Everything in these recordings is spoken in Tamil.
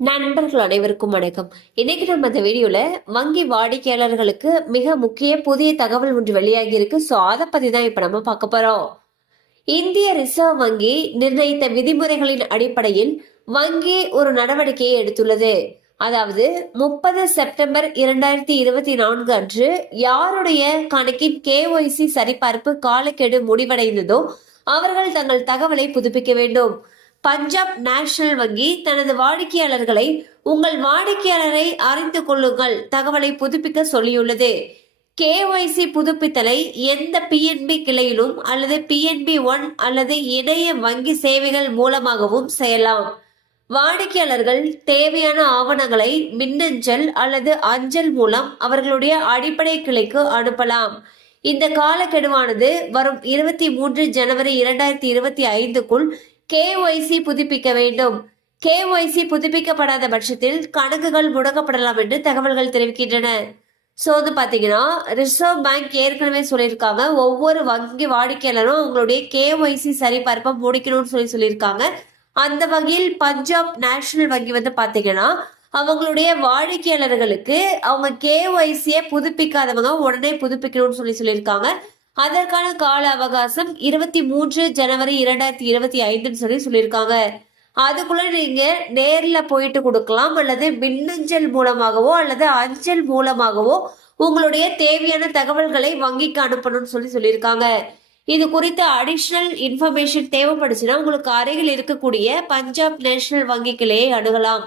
நண்பர்கள் அனைவருக்கும் வணக்கம். இன்னைக்கு நம்ம இந்த வீடியோல வங்கி வாடிக்கையாளர்களுக்கு மிக முக்கிய புதிய தகவல் ஒன்று வெளியாகி இருக்கு. சோ அதை பத்தி தான் இப்ப நம்ம பார்க்க போறோம். இந்திய ரிசர்வ் வங்கி நிர்ணயித்த விதிமுறைகளின் அடிப்படையில் வங்கி ஒரு நடவடிக்கையை எடுத்துள்ளது. அதாவது 30 செப்டம்பர் 2024 அன்று யாருடைய கணக்கின் KYC சரிபார்ப்பு காலக்கெடு முடிவடைந்ததோ அவர்கள் தங்கள் தகவலை புதுப்பிக்க வேண்டும். பஞ்சாப் நேஷனல் வங்கி தனது வாடிக்கையாளர்களை உங்கள் வாடிக்கையாளரை அறிந்து கொள்ளுங்கள் தகவலை புதுப்பிக்க சொல்லியுள்ளது. KYC புதுப்பித்தலை எந்த PNB கிளையிலும் அல்லது PNB1 அல்லது இணைய வங்கி சேவைகள் மூலமாகவும் செய்யலாம். வாடிக்கையாளர்கள் தேவையான ஆவணங்களை மின்னஞ்சல் அல்லது அஞ்சல் மூலம் அவர்களுடைய அடிப்படை கிளைக்கு அனுப்பலாம். இந்த காலக்கெடுவானது வரும் 23 ஜனவரி 2025க்குள் KYC புதுப்பிக்க வேண்டும். KYC புதுப்பிக்கப்படாத பட்சத்தில் கணக்குகள் முடக்கப்படலாம் என்று தகவல்கள் தெரிவிக்கின்றன. ஸோ வந்து பார்த்தீங்கன்னா ரிசர்வ் பேங்க் ஏற்கனவே சொல்லியிருக்காங்க, ஒவ்வொரு வங்கி வாடிக்கையாளரும் அவங்களுடைய KYC சரிபார்ப்பை முடிக்கணும்னு சொல்லியிருக்காங்க. அந்த வகையில் பஞ்சாப் நேஷனல் வங்கி வந்து பார்த்தீங்கன்னா அவங்களுடைய வாடிக்கையாளர்களுக்கு அவங்க KYCயை புதுப்பிக்காதவங்க உடனே புதுப்பிக்கணும்னு சொல்லியிருக்காங்க. அதற்கான கால அவகாசம் 23 ஜனவரி 2025 சொல்லியிருக்காங்க. அதுக்குள்ள நீங்க நேர்ல போயிட்டு கொடுக்கலாம் அல்லது மின்னஞ்சல் மூலமாகவோ அல்லது அஞ்சல் மூலமாகவோ உங்களுடைய தேவையான தகவல்களை வங்கிக்கு அனுப்பணும்னு சொல்லியிருக்காங்க. இது குறித்த அடிஷனல் இன்ஃபர்மேஷன் தேவைப்படுச்சுன்னா உங்களுக்கு அருகில் இருக்கக்கூடிய பஞ்சாப் நேஷனல் வங்கி கிளையை அணுகலாம்.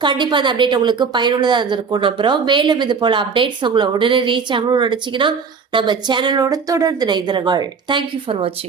கண்டிப்பா அந்த அப்டேட் உங்களுக்கு பயனுள்ளதா இருந்திருக்கும் நம்புறோம். மேலும் இது போல அப்டேட்ஸ் உங்களை உடனே ரீச் ஆகணும்னு நினைச்சீங்கன்னா நம்ம சேனலோட தொடர்ந்து இணைந்திருங்கள். தேங்க்யூ ஃபார் வாட்சிங்.